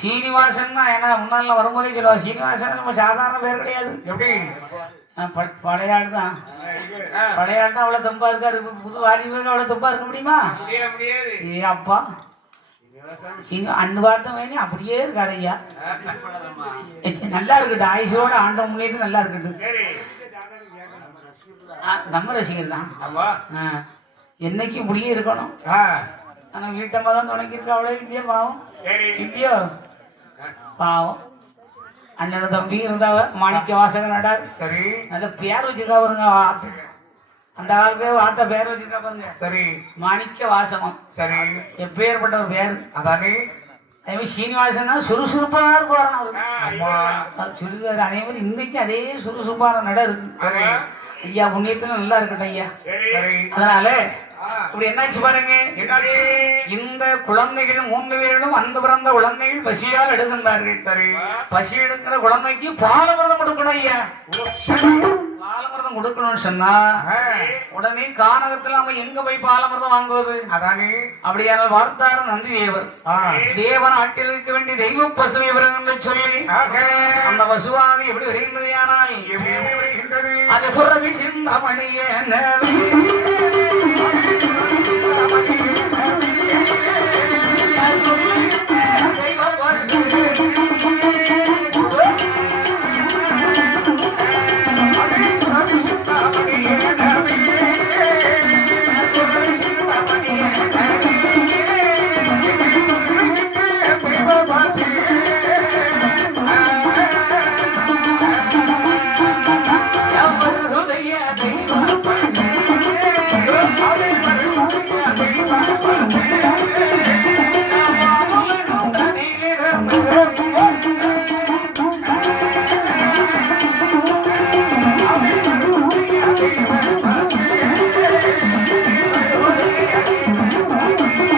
சீனிவாசன்னா ஏன்னா முன்னாள் வரும்போதே சொல்லுவா சீனிவாசன் நம்ம சாதாரண பேர் கிடையாது. எப்படி பழைய ஆள் தான். பழைய ஆள் தான் அவ்வளவு தெம்பா இருக்காரு. புது வாலிபருக்கு அவ்வளவு தெம்பா இருக்க முடியுமா? ஏ அப்பா அண்ணு பார்த்தவனே அப்படியே இருக்காரு ஐயா. நல்லா இருக்கட்டும், ஆயுஷோட ஆண்ட முன்னேற்று நல்லா இருக்கட்டும். நம்ம ரசிகர் தான். என்னைக்கு இப்படியே இருக்கணும். ஆனா வீட்டம்மா தான் தொடங்கியிருக்கா. அவ்வளோ இல்லையோ பாவம், இல்லையோ பாவம். அண்ணன் தம்பி இருந்தாவ மாணிக்க வாசகன் நடார். சரி, நல்ல பேர் வச்சிருக்கா பாருங்க. அந்த காலத்துல வார்த்தை பேர் வச்சிருக்கா பாருங்க. சரி, மாணிக்க வாசகம். சரி, எப்பேற்பட்ட ஒரு பேர். அதானே அதே சீனிவாசனா சுறுசுறுப்பா இருப்பாரு அவரு. சொல்லுவாரு. அதே மாதிரி இன்னைக்கு அதே சுறுசுறுப்பான நட இருக்கு. சரி ஐயா, புண்ணியத்துல நல்லா இருக்கட்டும் ஐயா. அதனால இப்படி என்னாச்சு பாருங்க. இந்த குழந்தைகள் 3 பேர்களும் அந்த பிறந்த குழந்தைகள் பசியால் எடுக்கின்றார்கள். சரி, பசி எடுக்கிற குழந்தைக்கு பாலமிரதம் கொடுக்கணும் ஐயா. பாலமிரதம் கொடுக்கணும்னு சொன்னா உடனே கானகத்துல நம்ம எங்க போய் பாலமிரதம் வாங்குவது? அதானே அப்படியான வார்த்தார நந்தி தேவர். தேவன் ஆட்டில் இருக்க வேண்டிய தெய்வ பசுவை விவரங்கள் சொல்லி அந்த பசுவாக எப்படி வருகின்றது? ஆனால் எப்படி வருகின்றது? அது சொல்றது சிந்தாமணியே